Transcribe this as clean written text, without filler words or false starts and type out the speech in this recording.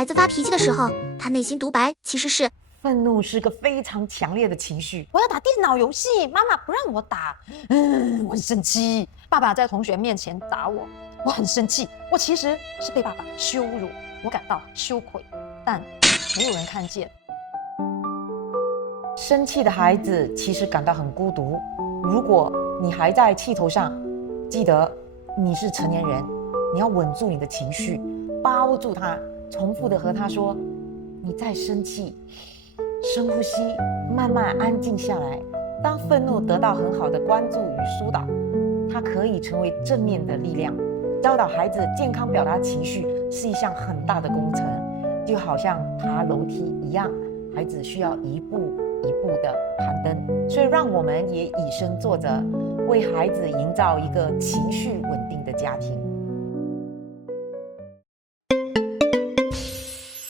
孩子发脾气的时候，他内心独白其实是：愤怒是个非常强烈的情绪。我要打电脑游戏，妈妈不让我打，我很生气。爸爸在同学面前打我，我很生气。我其实是被爸爸羞辱，我感到羞愧，但没有人看见。生气的孩子其实感到很孤独。如果你还在气头上，记得你是成年人，你要稳住你的情绪，包住他，重复的和他说：你再生气，深呼吸，慢慢安静下来。当愤怒得到很好的关注与疏导，它可以成为正面的力量。教导孩子健康表达情绪是一项很大的工程，就好像爬楼梯一样，孩子需要一步一步的攀登。所以让我们也以身作则，为孩子营造一个情绪稳定的家庭。